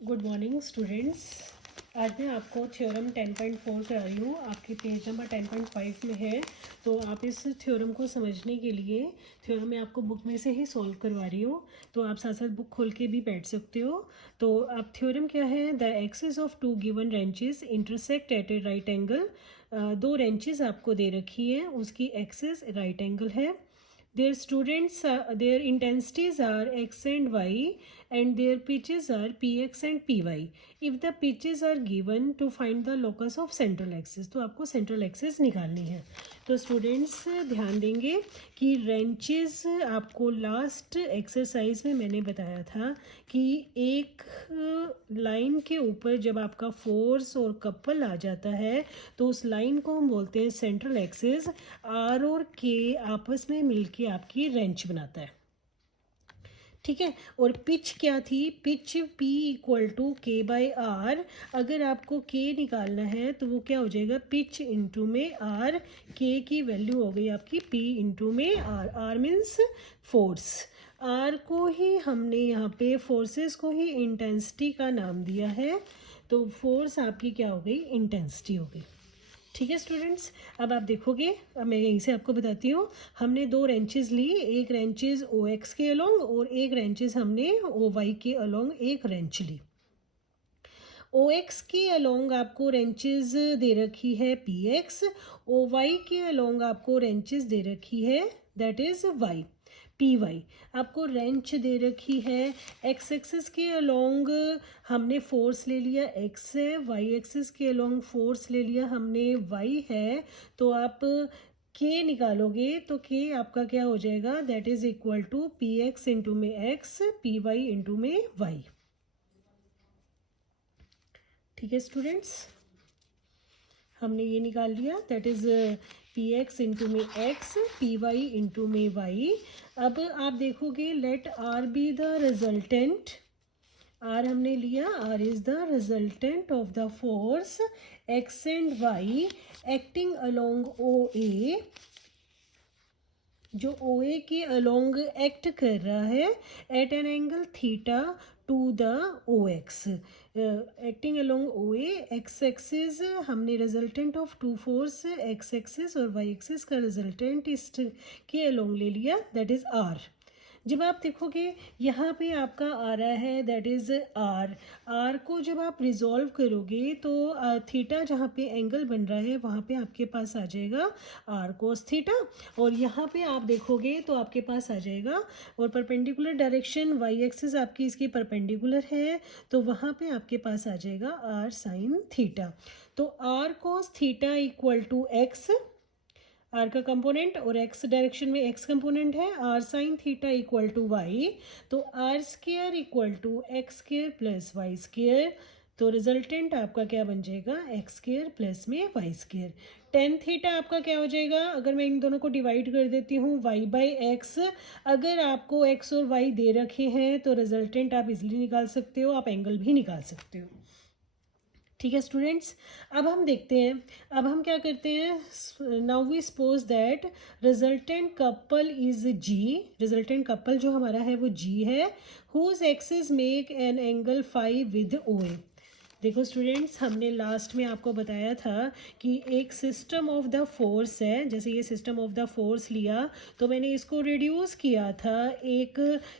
Good morning students. आज मैं आपको थ्योरम 10.4 करा रही हूँ, आपकी पेज नंबर 10.5 में है। तो आप इस थ्योरम को समझने के लिए थ्योरम मैं आपको बुक में से ही सॉल्व करवा रही हूँ, तो आप साथ साथ बुक खोल के भी बैठ सकते हो। तो अब थ्योरम क्या है, the axis of two given wrenches intersect at a right angle. दो रेंचेस आपको दे रखी है, उसकी एक्सिस राइट एंगल है। Their intensities are x and y, and their pitches are px and py. If the pitches are given, to find the locus of central axis, तो आपको central axis निकालनी है। तो स्टूडेंट्स ध्यान देंगे कि ranches आपको लास्ट एक्सरसाइज में मैंने बताया था कि एक लाइन के ऊपर जब आपका फोर्स और कपल आ जाता है तो उस लाइन को हम बोलते हैं सेंट्रल एक्सिस। आर और के आपस में मिलके आपकी रेंच बनाता है, ठीक है। और पिच क्या थी, पिच P इक्वल टू के बाई आर। अगर आपको K निकालना है तो वो क्या हो जाएगा, पिच इंटू में आर। K की वैल्यू हो गई आपकी P इंटू में R. R means force. R को ही हमने यहाँ पे फोर्सेस को ही इंटेंसिटी का नाम दिया है, तो फोर्स आपकी क्या हो गई, इंटेंसिटी हो गई। ठीक है स्टूडेंट्स, अब आप देखोगे, अब मैं यहीं से आपको बताती हूँ। हमने दो रेंचेस ली, एक रेंचेस ओ एक्स के अलोंग और एक रेंचेस हमने ओ वाई के अलोंग एक रेंच ली। ओ एक्स के अलोंग आपको रेंचेस दे रखी है पी एक्स, ओ वाई के अलोंग आपको रेंचेस दे रखी है that is Y, P Y. आपको रेंच दे रखी है एक्स एक्सिस के अलोंग, हमने फोर्स ले लिया एक्स है, वाई एक्सिस के अलोंग फोर्स ले लिया हमने वाई है। तो आप के निकालोगे तो के आपका क्या हो जाएगा, that is equal to P X into में एक्स, पी वाई इंटू में वाई। ठीक है स्टूडेंट्स, हमने ये निकाल लिया, that is P X into में एक्स, पी वाई इंटू में वाई। अब आप देखोगे, let R be the resultant. R हमने लिया, R is the resultant of the force X and Y acting along O A, जो ओ ए के along act कर रहा है at an angle theta to the O X. Acting along O A, X axis हमने resultant of two force X axis और Y axis का resultant इस के अलोंग ले लिया, दैट इज आर। जब आप देखोगे यहाँ पे आपका आ रहा है दैट इज़ आर। आर को जब आप रिजॉल्व करोगे तो थीटा जहाँ पे एंगल बन रहा है वहाँ पे आपके पास आ जाएगा आर कोस थीटा। और यहाँ पे आप देखोगे तो आपके पास आ जाएगा, और परपेंडिकुलर डायरेक्शन वाई एक्सिस आपकी इसकी परपेंडिकुलर है, तो वहाँ पे आपके पास आ जाएगा आर साइन थीटा। तो R cos theta equal to X, R का कंपोनेंट, और एक्स डायरेक्शन में एक्स कंपोनेंट है, R sine theta equal to Y. तो R square equal to X square plus Y square. तो रिजल्टेंट आपका क्या बन जाएगा, एक्स स्केयर प्लस में वाई स्केयर। टेन थीटा आपका क्या हो जाएगा, अगर मैं इन दोनों को डिवाइड कर देती हूँ वाई बाई एक्स। अगर आपको एक्स और वाई दे रखे हैं तो रिजल्टेंट आप इजीली निकाल सकते हो, आप एंगल भी निकाल सकते हो। ठीक है स्टूडेंट्स, अब हम देखते हैं, अब हम क्या करते हैं, now we suppose that resultant couple is G. Resultant couple जो हमारा है वो जी है, whose axis make an angle phi with O A. देखो स्टूडेंट्स, हमने लास्ट में आपको बताया था कि एक सिस्टम ऑफ द फोर्स है, जैसे ये सिस्टम ऑफ द फोर्स लिया तो मैंने इसको रिड्यूस किया था एक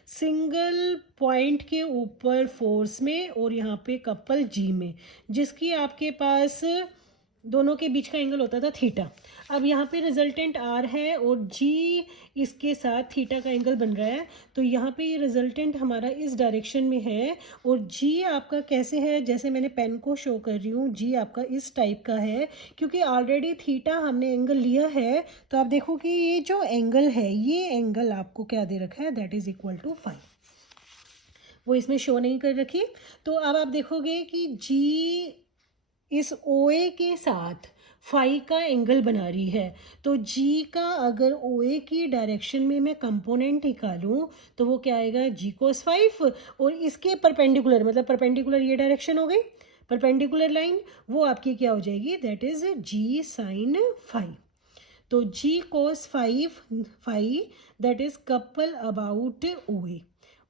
सिंगल पॉइंट के ऊपर फोर्स में और यहाँ पे कपल जी में, जिसकी आपके पास दोनों के बीच का एंगल होता था थीटा। अब यहाँ पे रिजल्टेंट आर है और जी इसके साथ थीटा का एंगल बन रहा है, तो यहाँ पे ये रिजल्टेंट हमारा इस डायरेक्शन में है। और जी आपका कैसे है, जैसे मैंने पेन को शो कर रही हूँ, जी आपका इस टाइप का है, क्योंकि ऑलरेडी थीटा हमने एंगल लिया है। तो आप देखो कि ये जो एंगल है, ये एंगल आपको क्या दे रखा है, that is equal to five, वो इसमें शो नहीं कर रखी। तो अब आप देखोगे कि जी इस ओ ए के साथ फाई का एंगल बना रही है, तो जी का अगर ओ ए की डायरेक्शन में मैं कंपोनेंट निकालूं तो वो क्या आएगा, जी कोस फाइव। और इसके परपेंडिकुलर, मतलब परपेंडिकुलर ये डायरेक्शन हो गई, परपेंडिकुलर लाइन वो आपकी क्या हो जाएगी, that is G sine five. तो G cos five five that is couple about O A.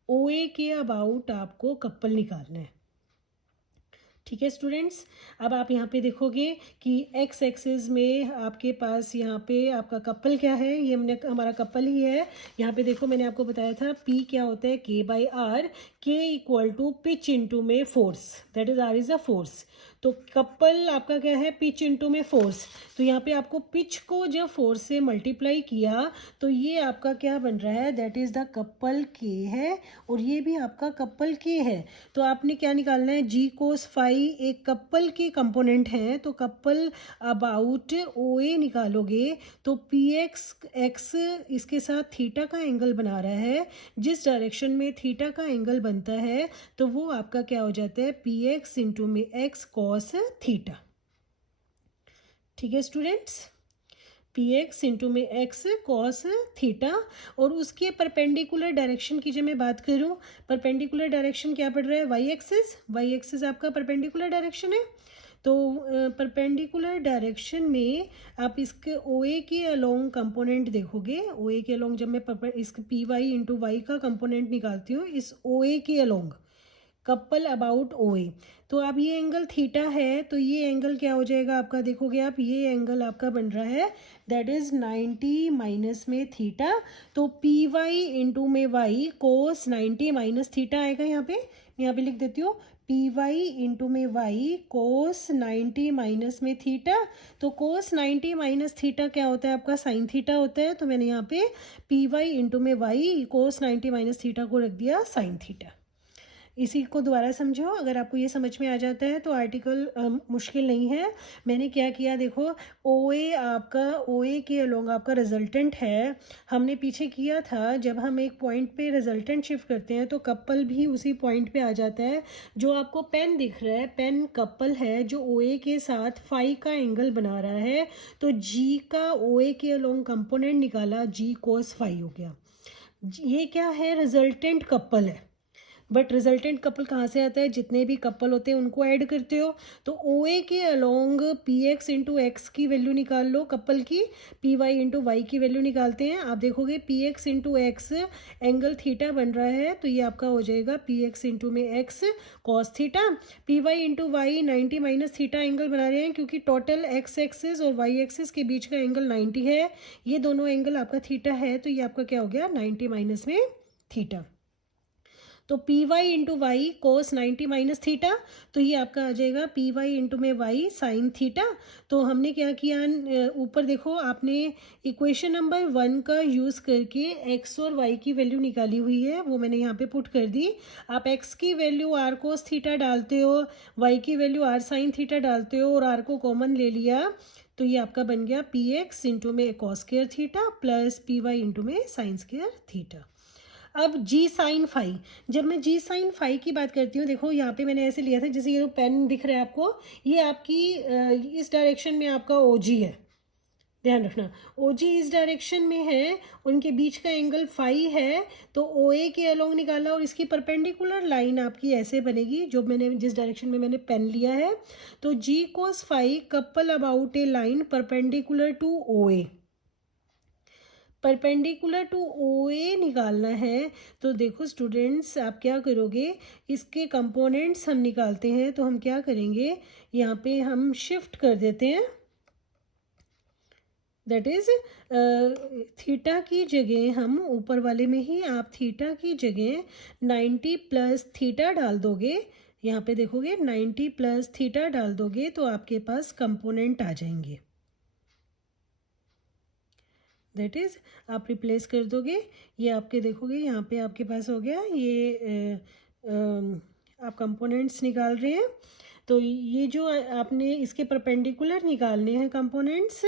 O A के अबाउट आपको कपल निकालना है। ठीक है स्टूडेंट्स, अब आप यहाँ पे देखोगे कि एक्स एक्सिस में आपके पास यहाँ पे आपका कपल क्या है, ये हमने हमारा कपल ही है। यहाँ पे देखो मैंने आपको बताया था P क्या होता है, K/R, K equal to pitch into में force, that is R is a force. तो कपल आपका क्या है, पिच इंटू में फोर्स। तो यहाँ पे आपको पिच को जब फोर्स से मल्टीप्लाई किया तो ये आपका क्या बन रहा है, that is the couple K है, और ये भी आपका कपल K है। तो आपने क्या निकालना है, जी कोस फाई एक कपल के कंपोनेंट है, तो कपल अबाउट ओ ए निकालोगे तो पी एक्स इसके साथ थीटा का एंगल बना रहा है, जिस डायरेक्शन में थीटा का एंगल बनता है तो वो आपका क्या हो जाता है, पी एक्स इंटू में एक्स कॉस थीटा। ठीक है स्टूडेंट्स, पी एक्स इंटू में एक्स कॉस थीटा। और उसके परपेंडिकुलर डायरेक्शन की जब मैं बात करूँ, परपेंडिकुलर डायरेक्शन क्या पड़ रहा है, वाई एक्सिस, वाई एक्सिस आपका परपेंडिकुलर डायरेक्शन है। तो परपेंडिकुलर डायरेक्शन में आप इसके ओ ए के अलोंग कंपोनेंट देखोगे, ओ ए के अलोंग जब मैं इस पी वाई इंटू वाई का कंपोनेंट निकालती हूँ इस ओ ए के अलोंग, कपल अबाउट ओ ए, तो अब ये एंगल थीटा है, तो ये एंगल क्या हो जाएगा आपका, देखोगे आप ये एंगल आपका बन रहा है दैट इज 90 माइनस में थीटा। तो पी वाई इंटू में वाई कोस 90 माइनस थीटा आएगा, यहाँ पे मैं यहाँ पे लिख देती हूँ पी वाई इंटू में वाई कोस 90 माइनस में थीटा। तो कोस 90 माइनस थीटा क्या होता है आपका, साइन थीटा होता है। तो मैंने यहाँ पे पी वाई इंटू में वाई कोस 90 माइनस थीटा को रख दिया साइन थीटा। इसी को दोबारा समझो, अगर आपको ये समझ में आ जाता है तो आर्टिकल मुश्किल नहीं है। मैंने क्या किया देखो, ओ ए आपका, ओ ए के अलोंग आपका रिजल्टेंट है। हमने पीछे किया था जब हम एक पॉइंट पे रिजल्टेंट शिफ्ट करते हैं तो कपल भी उसी पॉइंट पे आ जाता है। जो आपको पेन दिख रहा है, पेन कपल है जो ओ ए के साथ फाई का एंगल बना रहा है। तो जी का ओ ए के अलोंग कंपोनेंट निकाला, जी कोस फाई हो गया। ये क्या है, रिजल्टेंट कपल है। बट रिजल्टेंट कपल कहाँ से आता है, जितने भी कपल होते हैं उनको ऐड करते हो। तो ओ ए के along P X into X की वैल्यू निकाल लो कपल की, पी वाई इंटू वाई की वैल्यू निकालते हैं। आप देखोगे P X into X angle theta बन रहा है, तो ये आपका हो जाएगा पी एक्स इंटू में X cos theta. P Y into Y 90 minus theta angle बना रहे हैं, क्योंकि टोटल एक्स एक्सिस और वाई एक्सिस के बीच का एंगल 90 है। ये दोनों एंगल आपका थीटा है, तो ये आपका क्या हो गया, 90 माइनस में थीटा। तो पी वाई इंटू वाई कोस 90 माइनस थीटा, तो ये आपका आ जाएगा पी वाई इंटू में वाई साइन थीटा। तो हमने क्या किया, ऊपर देखो आपने इक्वेशन नंबर 1 का यूज़ करके एक्स और वाई की वैल्यू निकाली हुई है, वो मैंने यहाँ पे पुट कर दी। आप एक्स की वैल्यू आर कोस थीटा डालते हो, वाई की वैल्यू आर साइन थीटा डालते हो, और आर को कॉमन ले लिया, तो ये आपका बन गया पी एक्स इंटू में cos square theta plus P Y into में साइन स्क्वायर थीटा। अब जी साइन फाई, जब मैं जी साइन फाई की बात करती हूँ, देखो यहाँ पे मैंने ऐसे लिया था, जैसे ये जो पेन दिख रहा है आपको, ये आपकी इस डायरेक्शन में आपका ओ जी है, ध्यान रखना ओ जी इस डायरेक्शन में है, उनके बीच का एंगल फाई है। तो ओ ए के अलोंग निकाला, और इसकी परपेंडिकुलर लाइन आपकी ऐसे बनेगी, जो मैंने जिस डायरेक्शन में मैंने पेन लिया है। तो G cos phi couple about a line perpendicular to O A, perpendicular to O A निकालना है। तो देखो स्टूडेंट्स, आप क्या करोगे, इसके कंपोनेंट्स हम निकालते हैं, तो हम क्या करेंगे, यहाँ पे हम शिफ्ट कर देते हैं, दैट इज थीटा की जगह हम ऊपर वाले में ही आप थीटा की जगह 90 प्लस थीटा डाल दोगे। यहाँ पे देखोगे 90 प्लस थीटा डाल दोगे तो आपके पास कंपोनेंट आ जाएंगे, दैट इज़ आप रिप्लेस कर दोगे। ये आपके देखोगे यहाँ पे आपके पास हो गया ये आप कंपोनेंट्स निकाल रहे हैं। तो ये जो आपने इसके परपेंडिकुलर निकालने हैं कंपोनेंट्स,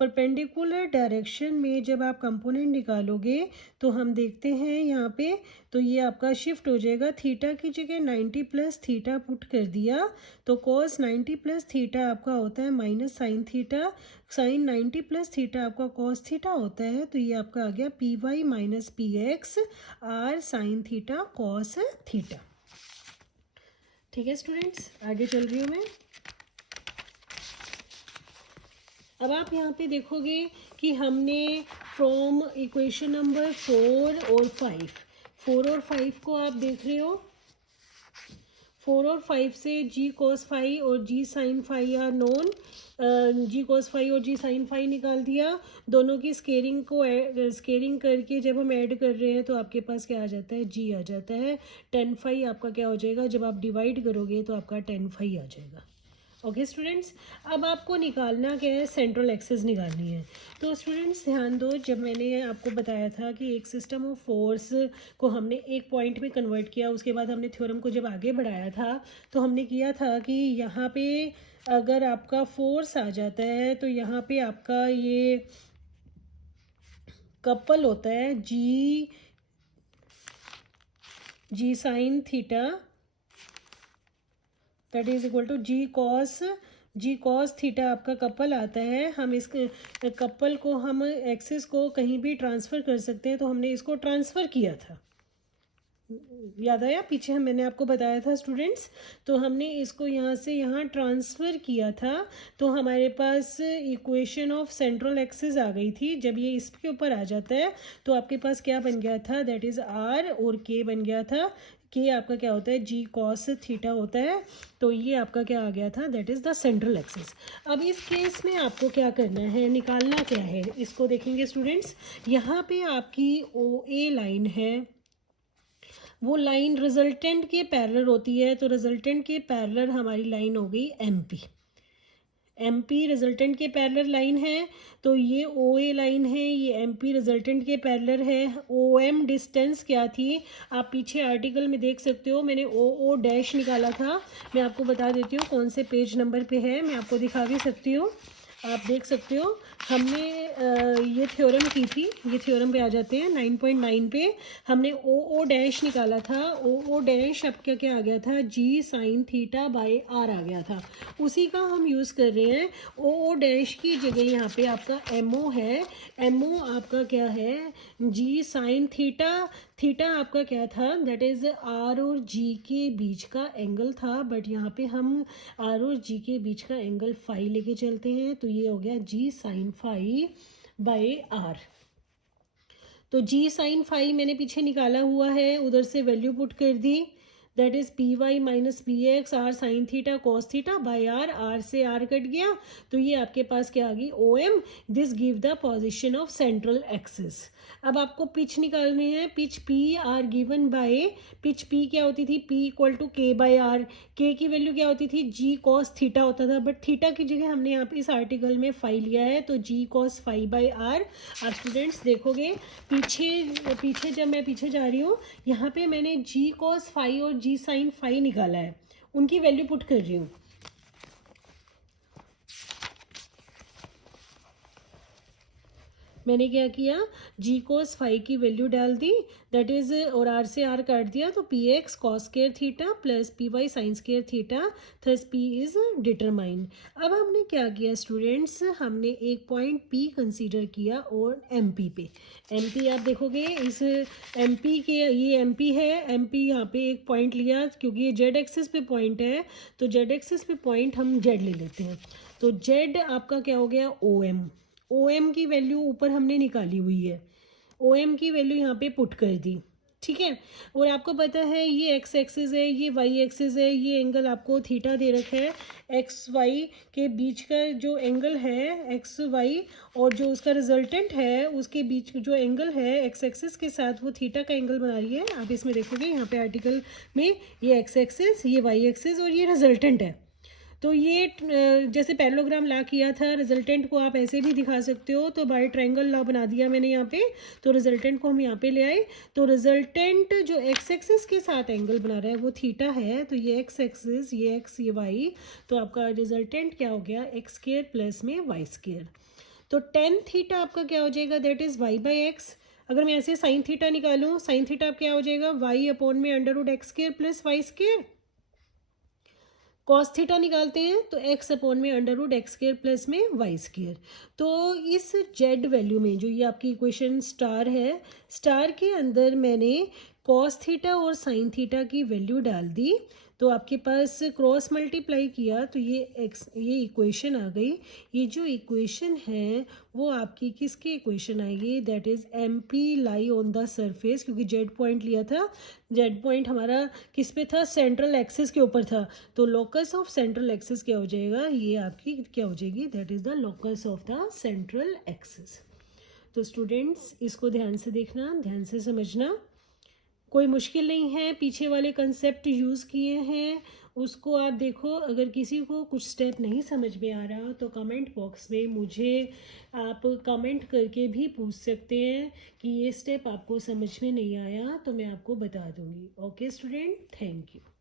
परपेंडिकुलर डायरेक्शन में जब आप कंपोनेंट निकालोगे तो हम देखते हैं यहाँ पे, तो ये आपका शिफ्ट हो जाएगा, थीटा की जगह 90 प्लस थीटा पुट कर दिया, तो कॉस 90 प्लस थीटा आपका होता है minus sine theta, sine 90 plus theta आपका कॉस थीटा होता है। तो ये आपका आ गया P Y minus P X R sine theta cos theta. ठीक है स्टूडेंट्स, आगे चल रही हूँ मैं। अब आप यहाँ पे देखोगे कि हमने फ्रॉम इक्वेशन नंबर 4 और 5 को आप देख रहे हो, 4 और 5 से जी कॉस फाई और जी sine phi are known. Ji cos phi और जी साइन फाई निकाल दिया। दोनों की स्केयरिंग करके जब हम ऐड कर रहे हैं तो आपके पास क्या आ जाता है, जी आ जाता है। टेन फाई आपका क्या हो जाएगा, जब आप डिवाइड करोगे तो आपका टेन फाई आ जाएगा। ओके स्टूडेंट्स, अब आपको निकालना क्या है, सेंट्रल एक्सिस निकालनी है। तो स्टूडेंट्स ध्यान दो, जब मैंने आपको बताया था कि एक सिस्टम ऑफ फोर्स को हमने एक पॉइंट में कन्वर्ट किया, उसके बाद हमने थ्योरम को जब आगे बढ़ाया था तो हमने किया था कि यहाँ पे अगर आपका फोर्स आ जाता है तो यहाँ पे आपका ये कपल होता है G sine theta, that is equal to G cos theta आपका कपल आता है। हम इस कपल को हम एक्सिस को कहीं भी ट्रांसफ़र कर सकते हैं, तो हमने इसको ट्रांसफ़र किया था, याद आया पीछे मैंने आपको बताया था स्टूडेंट्स। तो हमने इसको यहाँ से यहाँ ट्रांसफ़र किया था, तो हमारे पास इक्वेशन ऑफ सेंट्रल एक्सिस आ गई थी। जब ये इसके ऊपर आ जाता है तो आपके पास क्या बन गया था, दैट इज़ आर और के बन गया था। के आपका क्या होता है, जी कॉस थीटा होता है। तो ये आपका क्या आ गया था, that is the central axis. अब इस केस में आपको क्या करना है, निकालना क्या है, इसको देखेंगे स्टूडेंट्स। यहाँ पे आपकी ओ ए लाइन है, वो लाइन रिजल्टेंट के पैरेलल होती है, तो रिजल्टेंट के पैरेलल हमारी लाइन हो गई एम पी रिजल्टेंट के पैरेलल लाइन है। तो ये ओ ए लाइन है, ये एम पी रिजल्टेंट के पैरेलल है। ओ एम डिस्टेंस क्या थी, आप पीछे आर्टिकल में देख सकते हो, मैंने ओ डैश निकाला था। मैं आपको बता देती हूँ कौन से पेज नंबर पे है, मैं आपको दिखा भी सकती हूँ, आप देख सकते हो। हमने ये थ्योरम की थी, ये थ्योरम पे आ जाते हैं 9.9 पे। हमने ओ डैश निकाला था, ओ डैश अब क्या क्या आ गया था, जी साइन थीटा बाय आर आ गया था, उसी का हम यूज़ कर रहे हैं। ओ डैश की जगह यहाँ पे आपका एम ओ है, एम ओ आपका क्या है, जी साइन थीटा। थीटा आपका क्या था, दैट इज़ आर और जी के बीच का एंगल था, बट यहाँ पे हम आर और जी के बीच का एंगल फाई लेके चलते हैं, तो ये हो गया जी साइन फाई बाय आर। तो जी साइन फाई मैंने पीछे निकाला हुआ है, उधर से वैल्यू पुट कर दी, that is P Y minus P X R sine theta cos theta by R से आर कट गया, तो ये आपके पास क्या आ गई, O M. This give the position of central axis. अब आपको पिच निकालनी है, pitch P R given by, pitch P क्या होती थी, P equal to K by R. K की वैल्यू क्या होती थी, जी कॉस थीटा होता था, बट थीटा की जगह हमने यहाँ पे इस आर्टिकल में फाई लिया है, तो जी कॉस फाई बाय आर। आप स्टूडेंट्स देखोगे पीछे जब मैं पीछे जा रही हूँ, यहाँ पे मैंने जी कॉस फाई और जी साइन फाई निकाला है, उनकी वैल्यू पुट कर रही हूँ। मैंने क्या किया, जी कोस फाई की वैल्यू डाल दी, दैट इज, और आर से आर काट दिया, तो P X cos square theta plus P Y sine square theta, thus P is determined. अब हमने क्या किया स्टूडेंट्स, हमने एक पॉइंट पी कंसीडर किया और एम पी पे। एम पी आप देखोगे इस एम पी के, ये एम पी है, एम पी यहाँ पे एक पॉइंट लिया, क्योंकि ये जेड एक्सिस पे पॉइंट है, तो जेड एक्सिस पे पॉइंट हम जेड ले लेते हैं। तो जेड आपका क्या हो गया, ओ एम। ओ एम की वैल्यू ऊपर हमने निकाली हुई है, ओ एम की वैल्यू यहाँ पे पुट कर दी, ठीक है। और आपको पता है ये एक्स एक्सिस है, ये वाई एक्सिस है, ये एंगल आपको थीटा दे रखा है। एक्स वाई के बीच का जो एंगल है, एक्स वाई और जो उसका रिजल्टेंट है उसके बीच जो एंगल है एक्स एक्सिस के साथ, वो थीटा का एंगल बना रही है। आप इसमें देखोगे यहाँ पे आर्टिकल में, ये एक्स एक्सिस, ये वाई एक्सिस और ये रिजल्टेंट है। तो ये जैसे पैरेललोग्राम ला किया था, रिजल्टेंट को आप ऐसे भी दिखा सकते हो, तो बाय ट्रायंगल ला बना दिया मैंने यहाँ पे। तो रिजल्टेंट को हम यहाँ पे ले आए, तो रिजल्टेंट जो एक्स एक्सिस के साथ एंगल बना रहा है वो थीटा है, तो ये एक्स एक्सिस, ये एक्स, ये वाई, तो आपका रिजल्टेंट क्या हो गया, एक्स स्क्वायर प्लस में वाई स्क्वायर। तो टेन थीटा आपका क्या हो जाएगा, that is Y by X. अगर मैं ऐसे साइन थीटा निकालूँ, साइन थीटा क्या हो जाएगा, वाई अपॉन में under root X square plus Y square. Cos theta निकालते हैं तो एक्स अपॉन में under root X square plus में वाई स्क्वायर। तो इस जेड वैल्यू में जो ये आपकी इक्वेशन स्टार है, स्टार के अंदर मैंने कॉस थीटा और साइन थीटा की वैल्यू डाल दी, तो आपके पास क्रॉस मल्टीप्लाई किया तो ये इक्वेशन आ गई। ये जो इक्वेशन है वो आपकी किसकी इक्वेशन आएगी, that is M P lie on the surface, क्योंकि जेड पॉइंट लिया था, जेड पॉइंट हमारा किस पे था, सेंट्रल एक्सिस के ऊपर था। तो लोकस ऑफ सेंट्रल एक्सिस क्या हो जाएगा, ये आपकी क्या हो जाएगी, that is the locus of the central axis. तो स्टूडेंट्स इसको ध्यान से देखना, ध्यान से समझना, कोई मुश्किल नहीं है, पीछे वाले कंसेप्ट यूज़ किए हैं उसको आप देखो। अगर किसी को कुछ स्टेप नहीं समझ में आ रहा तो कमेंट बॉक्स में मुझे आप कमेंट करके भी पूछ सकते हैं कि ये स्टेप आपको समझ में नहीं आया, तो मैं आपको बता दूंगी। Okay student, thank you.